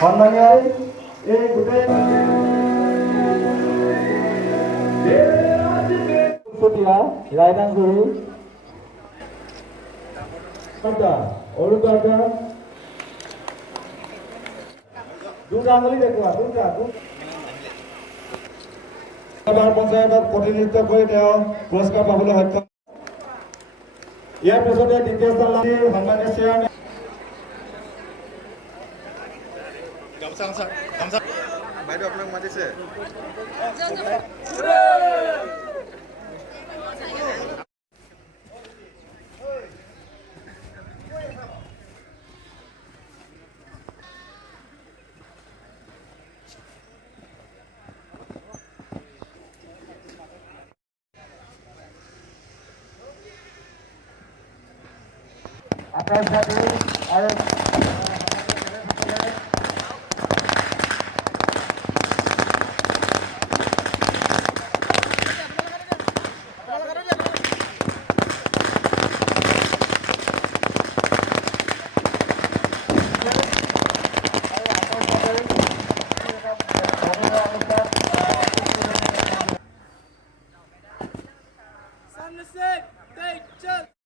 সন্মানীয় এই গোটেই ৰাইদান গুৰু অৰুণা দুটা আঙুলি দেখুওৱা পঞ্চায়তক প্ৰতিনিধিত্ব কৰি তেওঁ পুৰস্কাৰ পাবলৈ সক্ষম। ইয়াৰ পিছতে দ্বিতীয় স্থান লাভ সন্মানীয় চেয়াৰমেন বাইদেউ আপোনাক মাতিছে। আকাশ আৰু